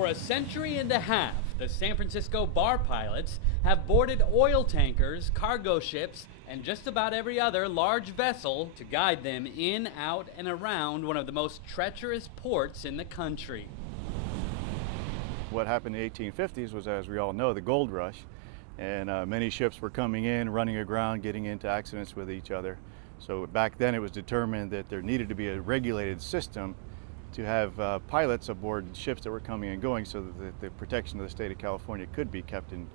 For a century and a half, the San Francisco bar pilots have boarded oil tankers, cargo ships, and just about every other large vessel to guide them in, out, and around one of the most treacherous ports in the country. What happened in the 1850s was, as we all know, the gold rush, and many ships were coming in, running aground, getting into accidents with each other. So back then it was determined that there needed to be a regulated system to have pilots aboard ships that were coming and going so that the protection of the state of California could be kept in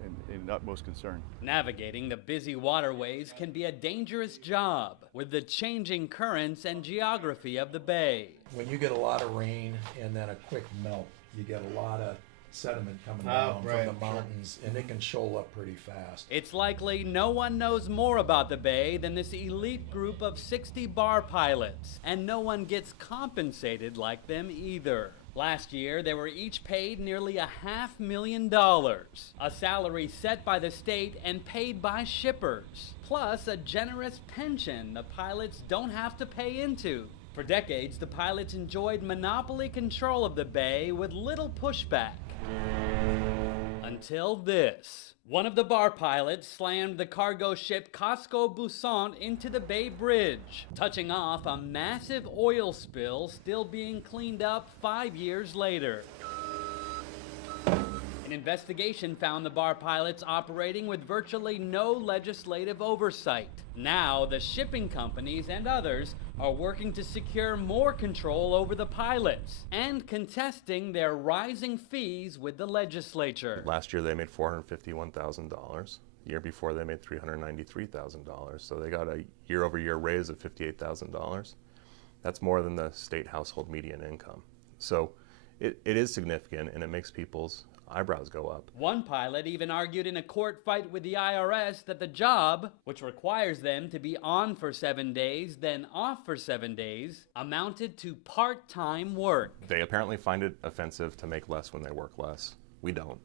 utmost concern. Navigating the busy waterways can be a dangerous job with the changing currents and geography of the bay. When you get a lot of rain and then a quick melt, you get a lot of sediment coming down from the mountains, and it can shoal up pretty fast. It's likely no one knows more about the bay than this elite group of 60 bar pilots, and no one gets compensated like them either. Last year, they were each paid nearly $500,000, a salary set by the state and paid by shippers, plus a generous pension the pilots don't have to pay into. For decades, the pilots enjoyed monopoly control of the bay with little pushback. Until this. One of the bar pilots slammed the cargo ship Casco Buisson into the Bay Bridge, touching off a massive oil spill still being cleaned up 5 years later. An investigation found the bar pilots operating with virtually no legislative oversight. Now, the shipping companies and others are working to secure more control over the pilots and contesting their rising fees with the legislature. Last year they made $451,000. The year before they made $393,000. So they got a year-over-year raise of $58,000. That's more than the state household median income. So it is significant, and it makes people's eyebrows go up. One pilot even argued in a court fight with the IRS that the job, which requires them to be on for 7 days, then off for 7 days, amounted to part-time work. They apparently find it offensive to make less when they work less. We don't.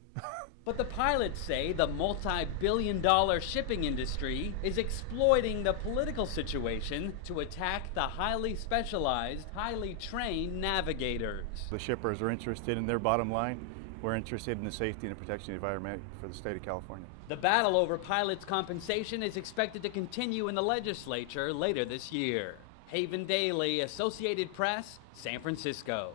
But the pilots say the multi-billion-dollar shipping industry is exploiting the political situation to attack the highly specialized, highly trained navigators. The shippers are interested in their bottom line. We're interested in the safety and the protection of the environment for the state of California. The battle over pilots' compensation is expected to continue in the legislature later this year. Haven Daily, Associated Press, San Francisco.